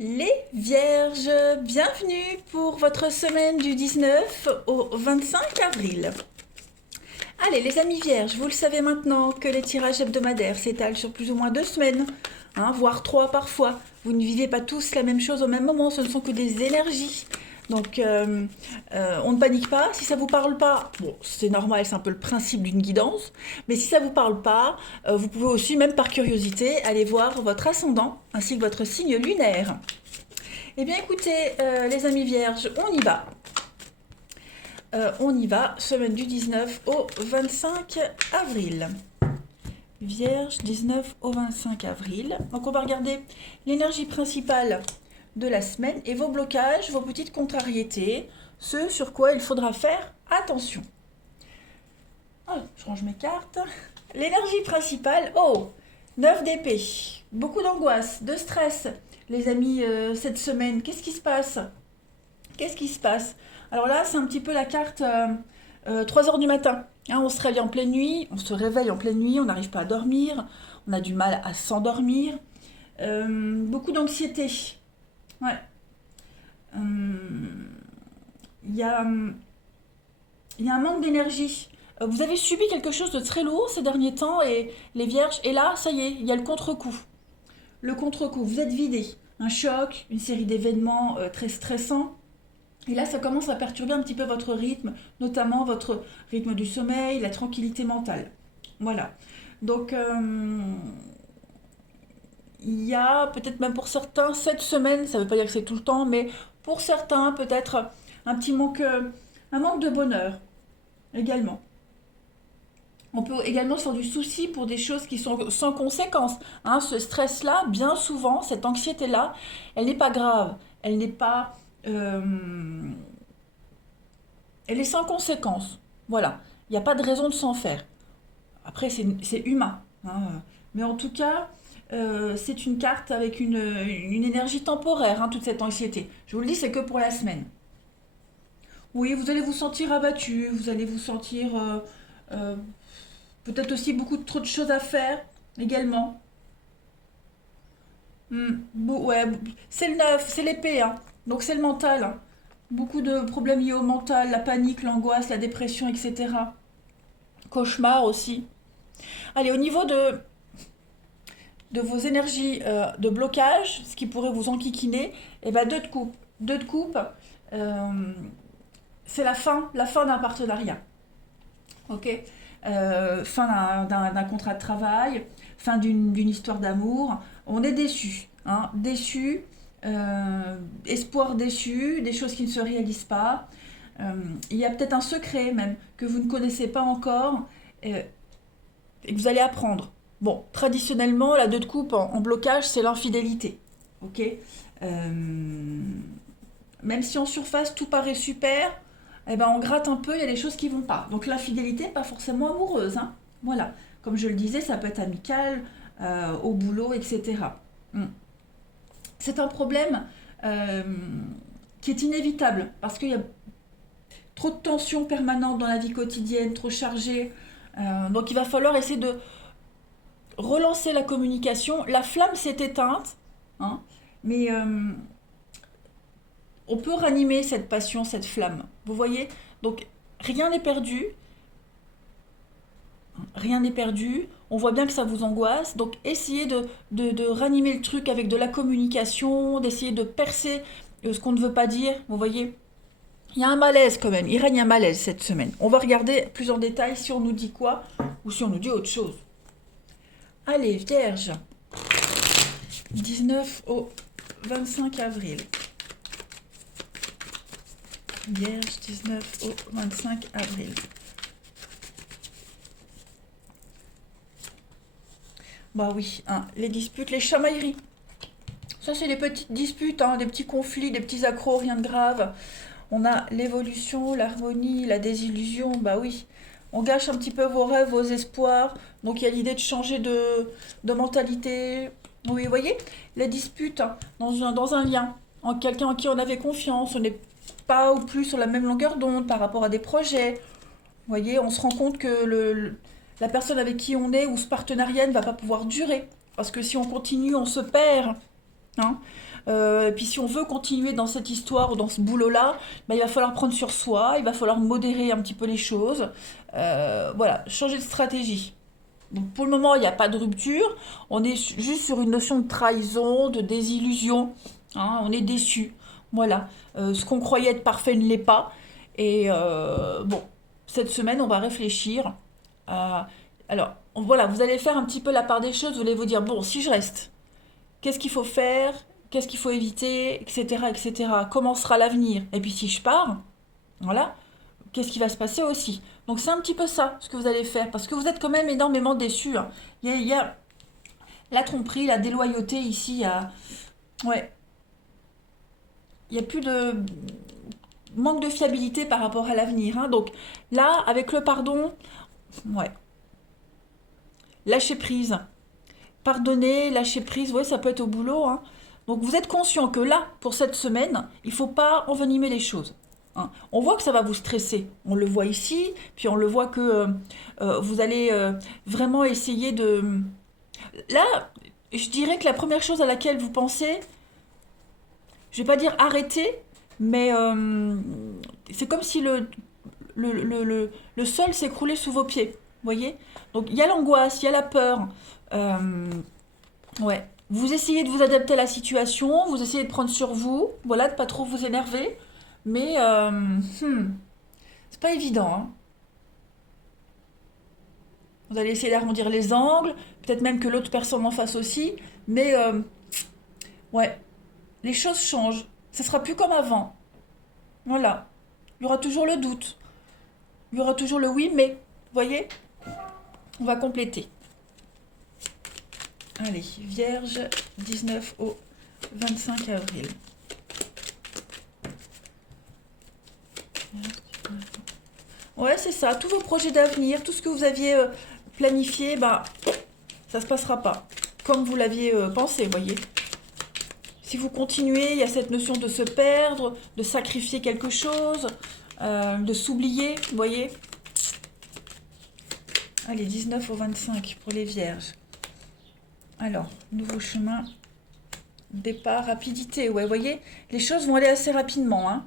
Les Vierges, bienvenue pour votre semaine du 19 au 25 avril. Allez les amis Vierges, vous le savez maintenant que les tirages hebdomadaires s'étalent sur plus ou moins 2 semaines, voire 3 parfois. Vous ne vivez pas tous la même chose au même moment, ce ne sont que des énergies. Donc on ne panique pas, si ça vous parle pas, bon c'est normal, c'est un peu le principe d'une guidance, mais si ça vous parle pas, vous pouvez aussi même par curiosité aller voir votre ascendant ainsi que votre signe lunaire. Eh bien écoutez, les amis vierges, on y va, semaine du 19 au 25 avril. Vierge, 19 au 25 avril. Donc on va regarder l'énergie principale de la semaine et vos blocages, vos petites contrariétés, ce sur quoi il faudra faire attention. Ah, je range mes cartes. L'énergie principale, 9 d'épée. Beaucoup d'angoisse, de stress, les amis, cette semaine. Qu'est-ce qui se passe? Qu'est-ce qui se passe? Alors là, c'est un petit peu la carte 3 heures du matin. On se réveille en pleine nuit, on n'arrive pas à dormir, on a du mal à s'endormir. Beaucoup d'anxiété. Ouais. Il y a, il y a un manque d'énergie. Vous avez subi quelque chose de très lourd ces derniers temps et les vierges, et là, ça y est, il y a le contre-coup. Le contre-coup, vous êtes vidé. Un choc, une série d'événements très stressants. Et là, ça commence à perturber un petit peu votre rythme, notamment votre rythme du sommeil, la tranquillité mentale. Voilà. Donc, il y a peut-être même pour certains, cette semaine, ça ne veut pas dire que c'est tout le temps, mais pour certains, peut-être un petit manque, un manque de bonheur également. On peut également se faire du souci pour des choses qui sont sans conséquence. Ce stress-là, bien souvent, cette anxiété-là, elle n'est pas grave. Elle n'est pas... euh, elle est sans conséquence. Voilà. Il n'y a pas de raison de s'en faire. Après, c'est humain. Mais en tout cas, c'est une carte avec une énergie temporaire, toute cette anxiété. Je vous le dis, c'est que pour la semaine. Oui, vous allez vous sentir abattu, vous allez vous sentir euh, peut-être aussi trop de choses à faire également. Ouais, c'est le neuf, c'est l'épée, donc c'est le mental. Beaucoup de problèmes liés au mental, la panique, l'angoisse, la dépression, etc. Cauchemar aussi. Allez, au niveau de vos énergies de blocage, ce qui pourrait vous enquiquiner, et ben deux de coupe. Deux de coupe, euh, c'est la fin d'un partenariat. Ok. Fin d'un contrat de travail, fin d'une histoire d'amour. On est déçu, déçu, espoir déçu, des choses qui ne se réalisent pas. Il y a peut-être un secret même que vous ne connaissez pas encore et que vous allez apprendre. Bon, traditionnellement, la 2 de coupe en blocage, c'est l'infidélité. Ok. Même si en surface tout paraît super, eh ben on gratte un peu, il y a des choses qui vont pas. Donc l'infidélité, pas forcément amoureuse. Voilà. Comme je le disais, ça peut être amical, au boulot, etc. Mm. C'est un problème euh, qui est inévitable parce qu'il y a trop de tensions permanentes dans la vie quotidienne, trop chargée. Donc il va falloir essayer de relancer la communication. La flamme s'est éteinte, mais on peut ranimer cette passion, cette flamme. Vous voyez? Donc rien n'est perdu, rien n'est perdu. On voit bien que ça vous angoisse. Donc essayez de ranimer le truc avec de la communication, d'essayer de percer ce qu'on ne veut pas dire. Vous voyez? Il y a un malaise quand même, il règne un malaise cette semaine. On va regarder plus en détail si on nous dit quoi ou si on nous dit autre chose. Allez, Vierge, 19 au 25 avril. Vierge, 19 au 25 avril. Bah oui, les disputes, les chamailleries. Ça, c'est des petites disputes, des petits conflits, des petits accros, rien de grave. On a l'évolution, l'harmonie, la désillusion, bah oui. On gâche un petit peu vos rêves, vos espoirs. Donc il y a l'idée de changer de mentalité. Oui, vous voyez, les disputes dans un lien, en quelqu'un en qui on avait confiance, on n'est pas ou plus sur la même longueur d'onde par rapport à des projets. Vous voyez, on se rend compte que la personne avec qui on est ou ce partenariat ne va pas pouvoir durer. Parce que si on continue, on se perd. Hein. Et puis si on veut continuer dans cette histoire ou dans ce boulot-là, bah, il va falloir prendre sur soi, il va falloir modérer un petit peu les choses. Voilà, changer de stratégie. Donc pour le moment, il n'y a pas de rupture. On est juste sur une notion de trahison, de désillusion. Hein, on est déçu. Voilà. Ce qu'on croyait être parfait ne l'est pas. Et bon, cette semaine, on va réfléchir. Alors, voilà, vous allez faire un petit peu la part des choses. Vous allez vous dire, bon, si je reste, qu'est-ce qu'il faut faire? Qu'est-ce qu'il faut éviter? Etc., etc. Comment sera l'avenir? Et puis si je pars, voilà, qu'est-ce qui va se passer aussi? Donc c'est un petit peu ça ce que vous allez faire, parce que vous êtes quand même énormément déçus. Hein. Il y a la tromperie, la déloyauté ici, ouais, il y a plus de manque de fiabilité par rapport à l'avenir. Hein. Donc là, avec le pardon, ouais, lâcher prise. Pardonner, lâcher prise, ouais, ça peut être au boulot. Hein. Donc vous êtes conscient que là, pour cette semaine, il ne faut pas envenimer les choses. Hein. On voit que ça va vous stresser. On le voit ici, puis on le voit que vous allez vraiment essayer de... Là, je dirais que la première chose à laquelle vous pensez, je vais pas dire arrêter, mais c'est comme si le sol s'écroulait sous vos pieds. Vous voyez? Donc il y a l'angoisse, il y a la peur. Euh, ouais. Vous essayez de vous adapter à la situation, vous essayez de prendre sur vous, voilà, de pas trop vous énerver. Mais c'est pas évident. Hein. Vous allez essayer d'arrondir les angles, peut-être même que l'autre personne en fasse aussi. Mais ouais, les choses changent. Ce sera plus comme avant. Voilà. Il y aura toujours le doute. Il y aura toujours le oui, mais. Vous voyez? On va compléter. Allez, Vierge, 19 au 25 avril. Ouais, c'est ça. Tous vos projets d'avenir, tout ce que vous aviez planifié, bah, ça se passera pas comme vous l'aviez pensé, voyez. Si vous continuez, il y a cette notion de se perdre, de sacrifier quelque chose, de s'oublier, vous voyez. Allez, 19 au 25 pour les vierges. Alors, nouveau chemin, départ, rapidité. Ouais, vous voyez, les choses vont aller assez rapidement. Hein.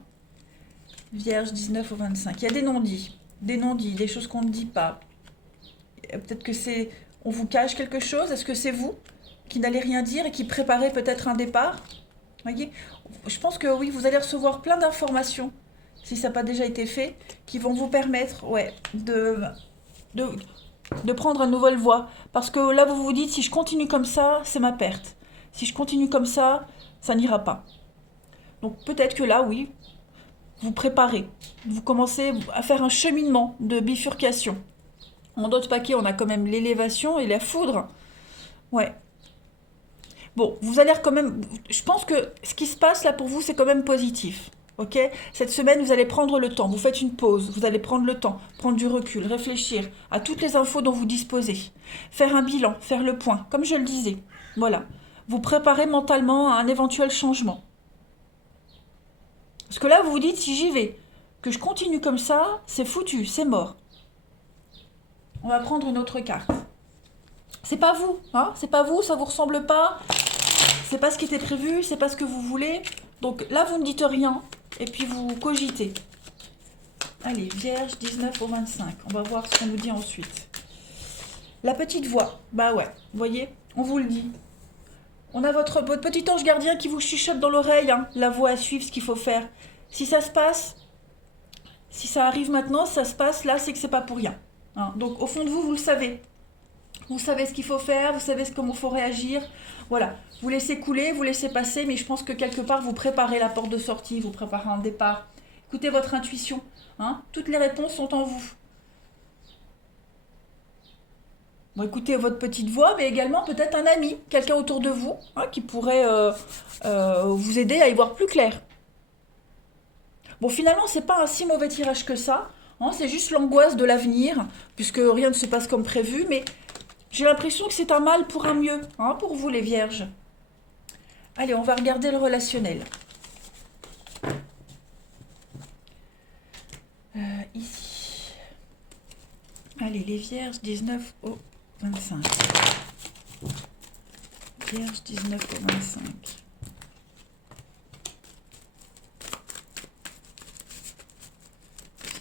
Vierge, 19 au 25. Il y a des non-dits, des choses qu'on ne dit pas. Peut-être que c'est... On vous cache quelque chose. Est-ce que c'est vous qui n'allez rien dire et qui préparez peut-être un départ? Voyez, je pense que oui, vous allez recevoir plein d'informations, si ça n'a pas déjà été fait, qui vont vous permettre ouais, de, de prendre une nouvelle voie. Parce que là, vous vous dites, si je continue comme ça, c'est ma perte. Si je continue comme ça n'ira pas. Donc peut-être que là, oui, vous préparez. Vous commencez à faire un cheminement de bifurcation. En d'autres paquets, on a quand même l'élévation et la foudre. Ouais. Bon, vous allez quand même... Je pense que ce qui se passe là pour vous, c'est quand même positif. Ok? Cette semaine, vous allez prendre le temps. Vous faites une pause. Vous allez prendre le temps, prendre du recul, réfléchir à toutes les infos dont vous disposez. Faire un bilan, faire le point, comme je le disais. Voilà. Vous préparez mentalement à un éventuel changement. Parce que là, vous vous dites, si j'y vais, que je continue comme ça, c'est foutu, c'est mort. On va prendre une autre carte. C'est pas vous, hein? C'est pas vous, ça vous ressemble pas. C'est pas ce qui était prévu, c'est pas ce que vous voulez. Donc là, vous ne dites rien et puis vous cogitez. Allez, Vierge, 19 au 25. On va voir ce qu'on nous dit ensuite. La petite voix. Bah ouais, vous voyez, on vous le dit. On a votre petit ange gardien qui vous chuchote dans l'oreille, hein, la voix à suivre, ce qu'il faut faire. Si ça se passe, si ça arrive maintenant, si ça se passe là, c'est que c'est pas pour rien. Hein. Donc au fond de vous, vous le savez. Vous savez ce qu'il faut faire, vous savez comment il faut réagir. Voilà, vous laissez couler, vous laissez passer, mais je pense que quelque part, vous préparez la porte de sortie, vous préparez un départ. Écoutez votre intuition. Hein. Toutes les réponses sont en vous. Bon, écoutez votre petite voix, mais également peut-être un ami, quelqu'un autour de vous, hein, qui pourrait vous aider à y voir plus clair. Bon, finalement, c'est pas un si mauvais tirage que ça. Hein, c'est juste l'angoisse de l'avenir, puisque rien ne se passe comme prévu, mais j'ai l'impression que c'est un mal pour un mieux, hein, pour vous les vierges. Allez, on va regarder le relationnel. Ici. Allez, les vierges, 19 au 25. Vierge, 19 au 25.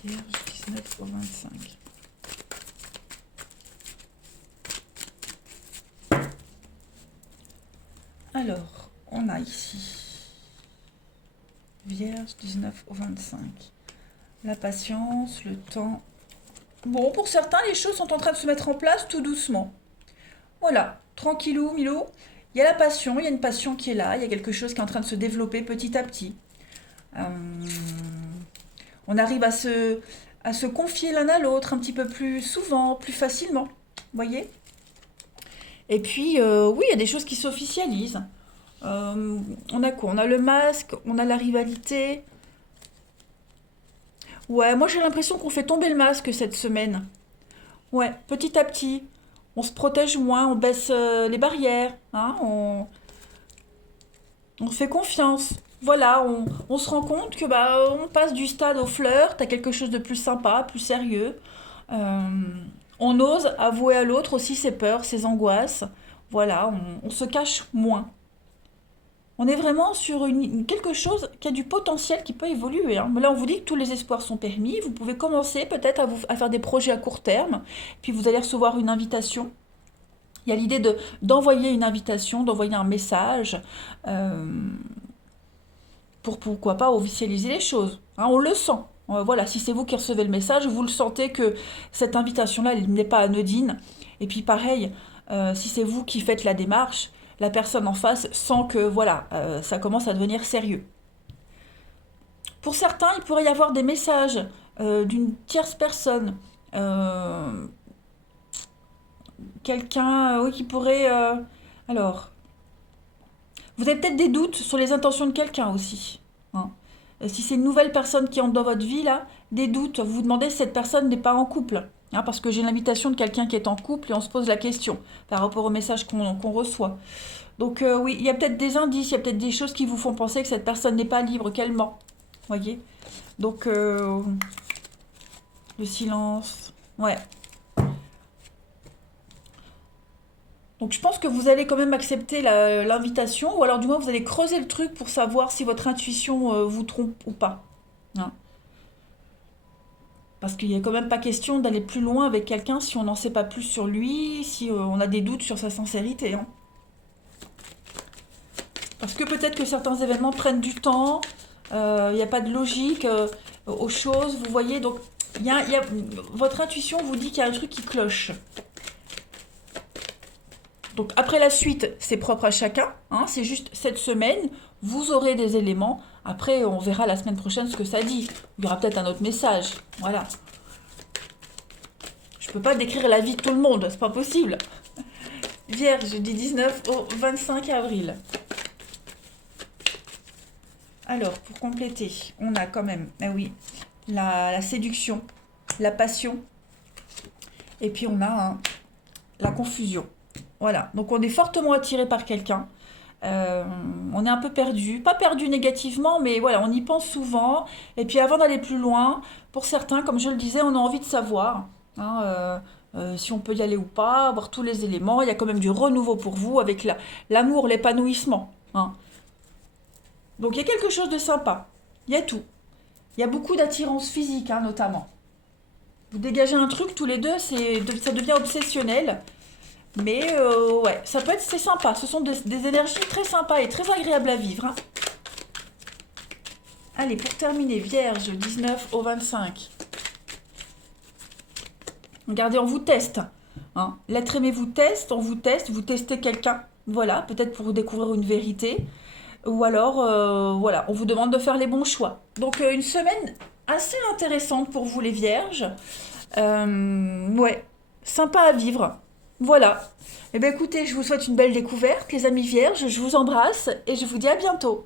Vierge, 19 au 25. Alors, on a ici Vierge, 19 au 25. La patience, le temps. Bon, pour certains, les choses sont en train de se mettre en place tout doucement. Voilà, tranquillou, Milo. Il y a la passion, il y a une passion qui est là, il y a quelque chose qui est en train de se développer petit à petit. Euh, on arrive à se confier l'un à l'autre un petit peu plus souvent, plus facilement. Vous voyez? Et puis, oui, il y a des choses qui s'officialisent. On a quoi? On a le masque, on a la rivalité. Ouais, moi j'ai l'impression qu'on fait tomber le masque cette semaine. Ouais, petit à petit. On se protège moins, on baisse les barrières, hein, on fait confiance. Voilà, on se rend compte que bah on passe du stade au flirt à quelque chose de plus sympa, plus sérieux. Euh, on ose avouer à l'autre aussi ses peurs, ses angoisses. Voilà, on se cache moins. On est vraiment sur quelque chose qui a du potentiel qui peut évoluer, hein. Là, on vous dit que tous les espoirs sont permis. Vous pouvez commencer peut-être à faire des projets à court terme. Puis vous allez recevoir une invitation. Il y a l'idée d'envoyer une invitation, d'envoyer un message euh, pour pourquoi pas officialiser les choses, hein. On le sent. Voilà, si c'est vous qui recevez le message, vous le sentez que cette invitation-là, elle n'est pas anodine. Et puis pareil, si c'est vous qui faites la démarche, la personne en face sent que voilà, ça commence à devenir sérieux. Pour certains, il pourrait y avoir des messages d'une tierce personne, euh, quelqu'un oui, qui pourrait... alors, vous avez peut-être des doutes sur les intentions de quelqu'un aussi, hein. Si c'est une nouvelle personne qui entre dans votre vie, là, des doutes, vous vous demandez si cette personne n'est pas en couple, hein, parce que j'ai l'invitation de quelqu'un qui est en couple et on se pose la question par rapport au message qu'on reçoit. Donc oui, il y a peut-être des indices, il y a peut-être des choses qui vous font penser que cette personne n'est pas libre, qu'elle ment. Voyez? Donc le silence. Ouais. Donc je pense que vous allez quand même accepter l'invitation, ou alors du moins vous allez creuser le truc pour savoir si votre intuition vous trompe ou pas, hein. Parce qu'il n'y a quand même pas question d'aller plus loin avec quelqu'un si on n'en sait pas plus sur lui, si on a des doutes sur sa sincérité, hein. Parce que peut-être que certains événements prennent du temps, il n'y a pas de logique aux choses, vous voyez. Donc votre intuition vous dit qu'il y a un truc qui cloche. Donc après la suite, c'est propre à chacun, hein, c'est juste cette semaine, vous aurez des éléments. Après, on verra la semaine prochaine ce que ça dit. Il y aura peut-être un autre message. Voilà. Je peux pas décrire la vie de tout le monde, c'est pas possible. Vierge du 19 au 25 avril. Alors, pour compléter, on a quand même, ah oui, la séduction, la passion, et puis on a la confusion. Voilà, donc on est fortement attiré par quelqu'un. Euh, on est un peu perdu, pas perdu négativement, mais voilà, on y pense souvent. Et puis avant d'aller plus loin, pour certains, comme je le disais, on a envie de savoir, hein, si on peut y aller ou pas, avoir tous les éléments. Il y a quand même du renouveau pour vous avec l'amour, l'épanouissement, hein. Donc il y a quelque chose de sympa. Il y a tout. Il y a beaucoup d'attirance physique, hein, notamment. Vous dégagez un truc tous les deux, ça devient obsessionnel. Mais ouais, ça peut être, c'est sympa. Ce sont des énergies très sympas et très agréables à vivre, hein. Allez, pour terminer, Vierge, 19 au 25. Regardez, on vous teste, hein. L'être aimé vous teste, on vous teste, vous testez quelqu'un. Voilà, peut-être pour découvrir une vérité. Ou alors, voilà, on vous demande de faire les bons choix. Donc, une semaine assez intéressante pour vous, les Vierges. Ouais, sympa à vivre. Voilà. Eh bien, écoutez, je vous souhaite une belle découverte, les amis Vierges. Je vous embrasse et je vous dis à bientôt.